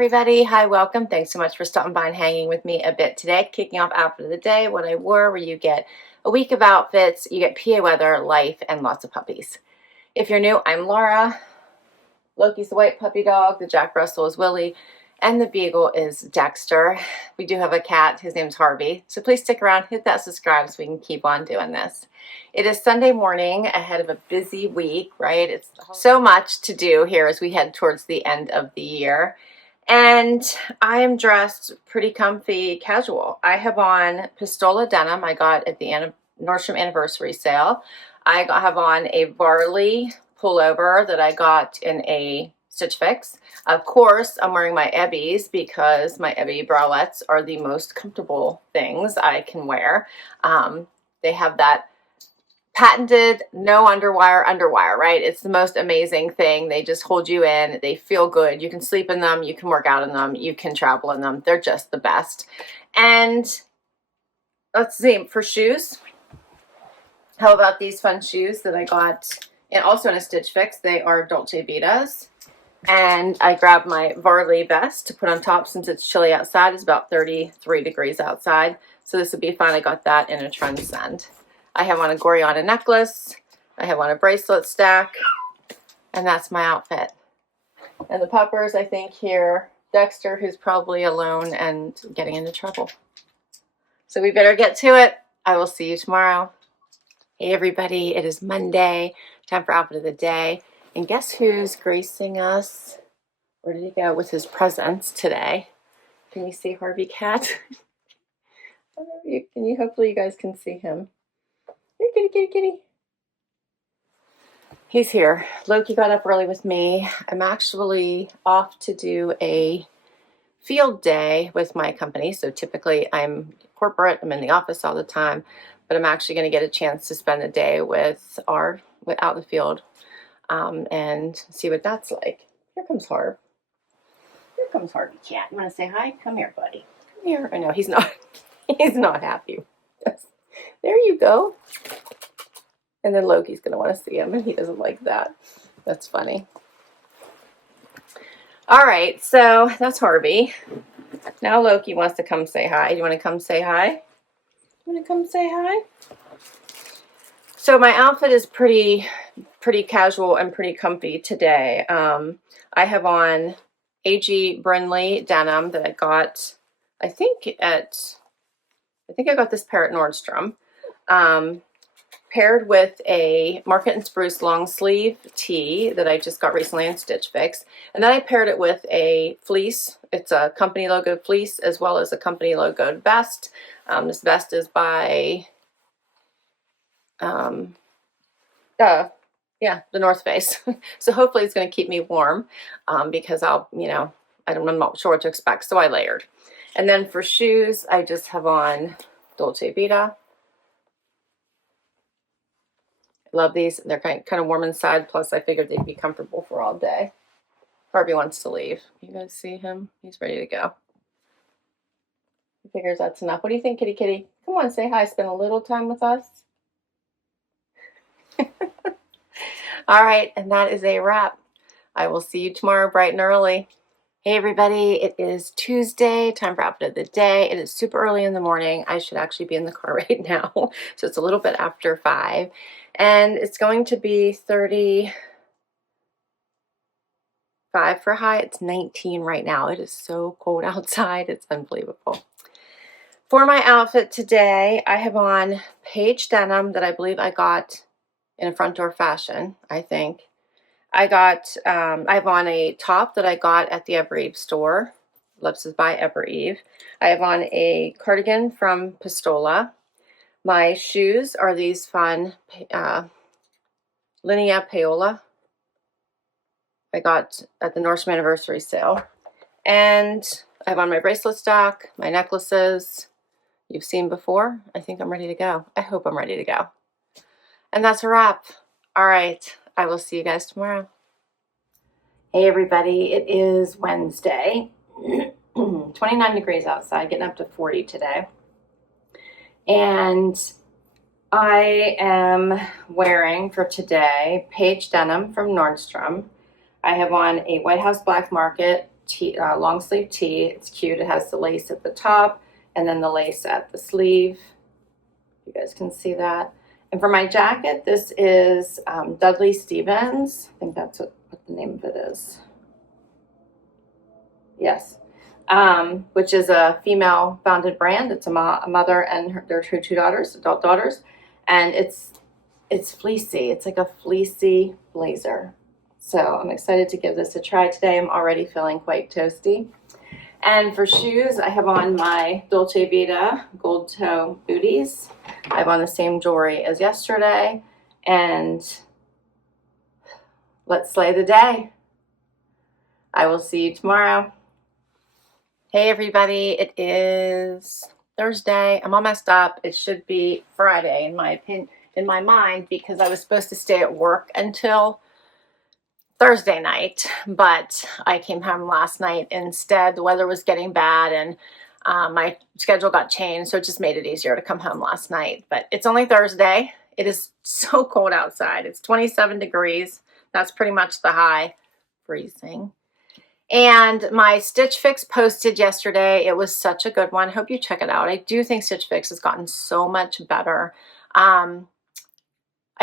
everybody, hi, welcome. Thanks so much for stopping by and hanging with me a bit today. Kicking off outfit of the day, what I wore, where you get a week of outfits, you get PA weather, life, and lots of puppies. If you're new, I'm Laura. Loki's the white puppy dog, the Jack Russell is Willie, and the Beagle is Dexter. We do have a cat, his name's Harvey. So please stick around, hit that subscribe so we can keep on doing this. It is Sunday morning ahead of a busy week, right? It's so much to do here as we head towards the end of the year. And I am dressed pretty comfy casual. I have on Pistola denim I got at the Nordstrom anniversary sale. I have on a Varley pullover that I got in a Stitch Fix. Of course, I'm wearing my Evereves because my Evereve bralettes are the most comfortable things I can wear. They have that patented no underwire, right? It's the most amazing thing. They just hold you in. They feel good. You can sleep in them. You can work out in them. You can travel in them. They're just the best. And let's see, for shoes, how about these fun shoes that I got and also in a Stitch Fix? They are Dolce Vitas. And I grabbed my Varley vest to put on top since it's chilly outside. It's about 33 degrees outside. So this would be fun. I got that in a Trendsend. I have on a Goriana necklace. I have on a bracelet stack. And that's my outfit. And the puppers, I think here, Dexter, who's probably alone and getting into trouble. So we better get to it. I will see you tomorrow. Hey everybody, it is Monday. Time for outfit of the day. And guess who's gracing us? Where did he go with his presence today? Can you see Harvey Cat? Hopefully you guys can see him. Here, kitty, kitty, kitty. He's here. Loki got up early with me. I'm actually off to do a field day with my company. So typically I'm corporate. I'm in the office all the time. But I'm actually going to get a chance to spend the day out in the field and see what that's like. Here comes Harv. Here comes Harvey Cat. You want to say hi? Come here, buddy. Come here. I know he's not. He's not happy. Yes. There you go. And then Loki's going to want to see him, and he doesn't like that. That's funny. All right, so that's Harvey. Now Loki wants to come say hi. Do you want to come say hi? You want to come say hi? So my outfit is pretty casual and pretty comfy today. I have on A.G. Brindley denim that I got, I think I got this pair at Nordstrom. Paired with a Market and Spruce long sleeve tee that I just got recently in Stitch Fix. And then I paired it with a fleece. It's a company logo fleece as well as a company logoed vest. This vest is by, the Northface. So hopefully it's going to keep me warm because I'm not sure what to expect. So I layered. And then for shoes, I just have on Dolce Vita. Love these. They're kind of warm inside. Plus, I figured they'd be comfortable for all day. Harvey wants to leave. You guys see him? He's ready to go. He figures that's enough. What do you think, kitty kitty? Come on, say hi. Spend a little time with us. All right, and that is a wrap. I will see you tomorrow bright and early. Hey everybody, it is Tuesday, time for outfit of the day. It is super early in the morning. I should actually be in the car right now. So it's a little bit after 5. And it's going to be 35 for high. It's 19 right now. It is so cold outside. It's unbelievable. For my outfit today, I have on Paige denim that I believe I got in a front door fashion, I think. I have on a top that I got at the Evereve store. Lips is by Evereve. I have on a cardigan from Pistola. My shoes are these fun Linea Paola I got at the Nordstrom anniversary sale. And I have on my bracelet stack, my necklaces you've seen before. I think I'm ready to go. I hope I'm ready to go. And that's a wrap. All right. I will see you guys tomorrow. Hey everybody, it is Wednesday. 29 degrees outside, getting up to 40 today. And I am wearing for today Paige denim from Nordstrom. I have on a White House Black Market long sleeve tee. It's cute. It has the lace at the top and then the lace at the sleeve. You guys can see that. And for my jacket, this is Dudley Stevens. I think that's what the name of it is. Yes. Which is a female founded brand. It's a mother and their two daughters, adult daughters. And it's fleecy. It's like a fleecy blazer. So I'm excited to give this a try today. I'm already feeling quite toasty. And for shoes, I have on my Dolce Vita gold toe booties. I have on the same jewelry as yesterday. And let's slay the day. I will see you tomorrow. Hey everybody, it is Thursday. I'm all messed up. It should be Friday in my opinion, in my mind, because I was supposed to stay at work until Thursday night, but I came home last night instead. The weather was getting bad and my schedule got changed, so it just made it easier to come home last night. But it's only Thursday. It is so cold outside. It's 27 degrees. That's pretty much the high. Freezing. And my Stitch Fix posted yesterday. It was such a good one. Hope you check it out. I do think Stitch Fix has gotten so much better.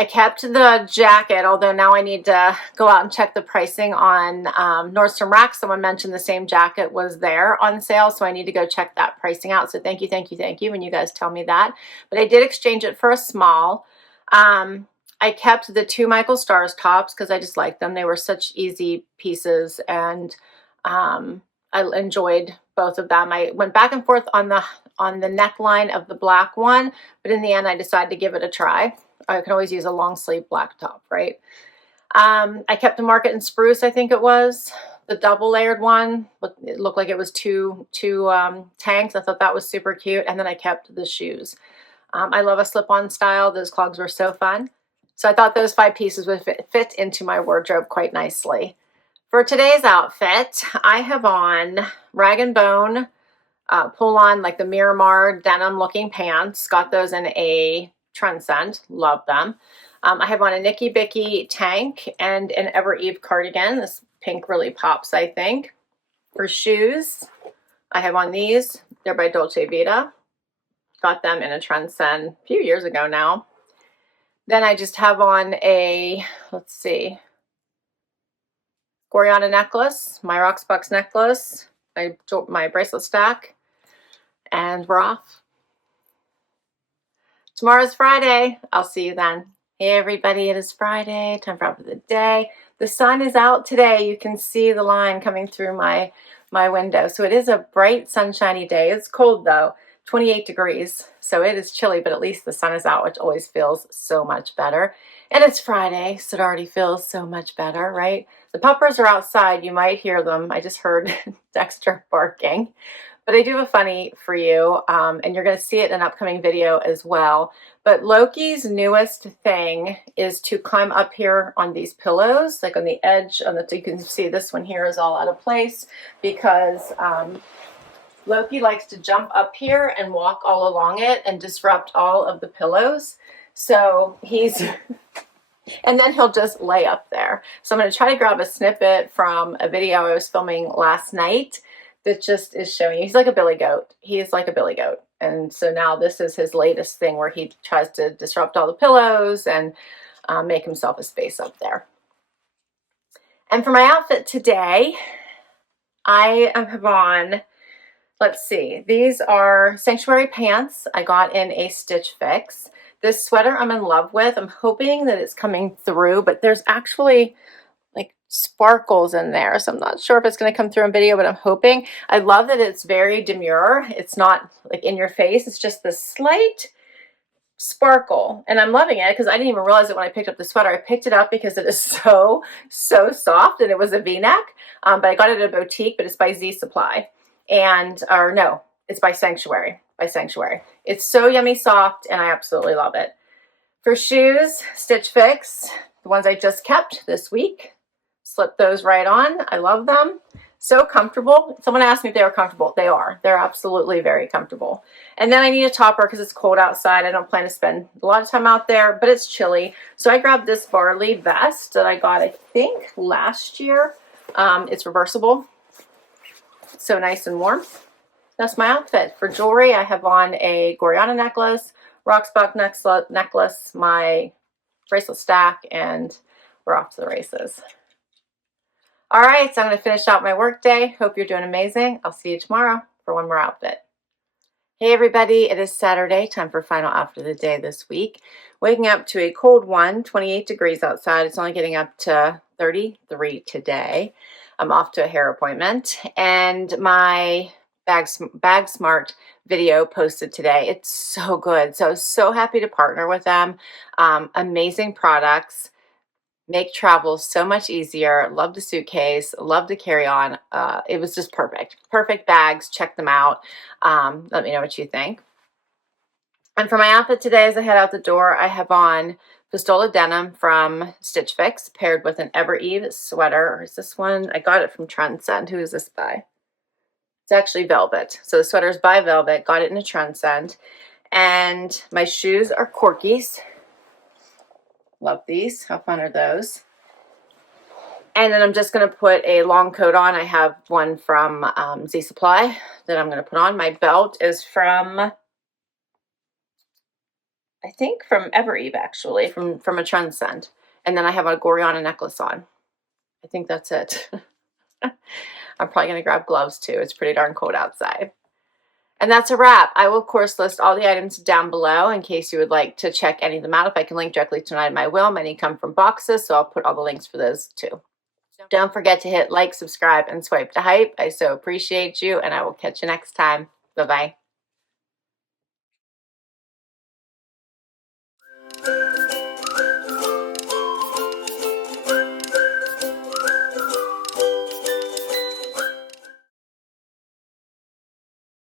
I kept the jacket, although now I need to go out and check the pricing on Nordstrom Rack. Someone mentioned the same jacket was there on sale, so I need to go check that pricing out. So thank you, thank you, thank you when you guys tell me that. But I did exchange it for a small. I kept the two Michael Stars tops because I just liked them. They were such easy pieces, and I enjoyed both of them. I went back and forth on the neckline of the black one, but in the end I decided to give it a try. I can always use a long sleeve black top, right? I kept the Market and Spruce, I think it was, the double layered one. It looked like it was two tanks. I thought that was super cute. And then I kept the shoes. I love a slip-on style. Those clogs were so fun. So I thought those 5 pieces would fit into my wardrobe quite nicely. For today's outfit, I have on Rag & Bone pull-on, like the Miramar denim looking pants. Got those in a Trendsend. Love them. I have on a Nikibiki tank and an Evereve cardigan. This pink really pops, I think. For shoes, I have on these. They're by Dolce Vita. Got them in a Trendsend a few years ago now. Then I just have on a, let's see, Goriana necklace, my Rocksbox necklace, my bracelet stack, and we're off. Tomorrow's Friday. I'll see you then. Hey everybody, it is Friday. Time for outfit of the day. The sun is out today. You can see the line coming through my window. So it is a bright, sunshiny day. It's cold though, 28 degrees. So it is chilly, but at least the sun is out, which always feels so much better. And it's Friday, so it already feels so much better, right? The puppers are outside. You might hear them. I just heard Dexter barking. But I do have a funny for you, and you're going to see it in an upcoming video as well. But Loki's newest thing is to climb up here on these pillows, like on the edge. You can see this one here is all out of place because Loki likes to jump up here and walk all along it and disrupt all of the pillows. So he's... and then he'll just lay up there. So I'm going to try to grab a snippet from a video I was filming last night that just is showing you. He's like a billy goat. He's like a billy goat. And so now this is his latest thing where he tries to disrupt all the pillows and make himself a space up there. And for my outfit today, I have on, let's see, these are Sanctuary pants I got in a Stitch Fix. This sweater I'm in love with. I'm hoping that it's coming through, but there's actually like sparkles in there, so I'm not sure if it's going to come through in video, but I'm hoping. I love that it's very demure. It's not like in your face. It's just the slight sparkle, and I'm loving it because I didn't even realize it when I picked up the sweater. I picked it up because it is so soft, and it was a V-neck, but I got it at a boutique, but it's by Z Supply, and, or no, it's by Sanctuary. It's so yummy soft, and I absolutely love it. For shoes, Stitch Fix, the ones I just kept this week. Slip those right on. I love them. So comfortable. Someone asked me if they were comfortable. They are. They're absolutely very comfortable. And then I need a topper because it's cold outside. I don't plan to spend a lot of time out there, but it's chilly. So I grabbed this Varley vest that I got, I think, last year. It's reversible. so nice and warm. That's my outfit. For jewelry, I have on a Gorjana necklace, Rockspark necklace, my bracelet stack, and we're off to the races. All right, so I'm going to finish out my work day. Hope you're doing amazing. I'll see you tomorrow for one more outfit. Hey everybody, it is Saturday, time for final outfit of the day this week. Waking up to a cold one, 28 degrees outside. It's only getting up to 33 today. I'm off to a hair appointment, and my Bag Smart video posted today. It's so good. So happy to partner with them. Amazing products. Make travel so much easier. Love the suitcase. Love the carry-on. It was just perfect. Perfect bags. Check them out. Let me know what you think. And for my outfit today, as I head out the door, I have on Pistola denim from Stitch Fix paired with an Evereve sweater. Or is this one? I got it from Trendsend. Who is this by? It's actually velvet. So the sweater is by Velvet. Got it in a Trendsend. And my shoes are Corkies. Love these. How fun are those? And then I'm just going to put a long coat on. I have one from Z Supply that I'm going to put on. My belt is from, I think from Evereve actually, from a Trendsend. And then I have a Gorjana necklace on. I think that's it. I'm probably going to grab gloves too. It's pretty darn cold outside. And that's a wrap. I will, of course, list all the items down below in case you would like to check any of them out. If I can link directly to an item, I will. Many come from boxes, so I'll put all the links for those too. Don't forget to hit like, subscribe, and swipe to hype. I so appreciate you, and I will catch you next time. Bye-bye.